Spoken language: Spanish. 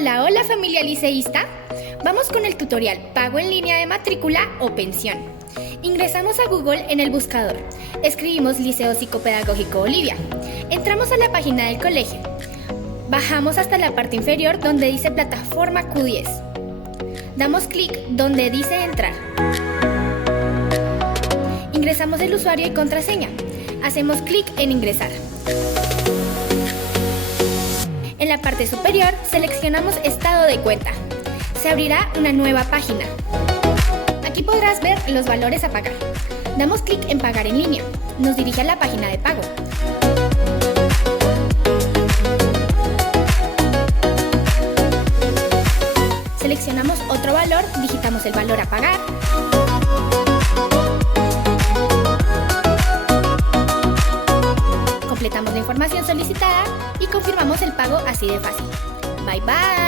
Hola familia liceísta. Vamos con el tutorial Pago en línea de matrícula o pensión. Ingresamos a Google en el buscador. Escribimos Liceo Psicopedagógico Bolivia. Entramos a la página del colegio. Bajamos hasta la parte inferior donde dice plataforma Q10. Damos clic donde dice entrar. Ingresamos el usuario y contraseña. Hacemos clic en ingresar. En la parte superior seleccionamos estado de cuenta. Se abrirá una nueva página. Aquí podrás ver los valores a pagar. Damos clic en pagar en línea. Nos dirige a la página de pago. Seleccionamos otro valor, digitamos el valor a pagar. Completamos la información solicitada y confirmamos el pago así de fácil. Bye bye.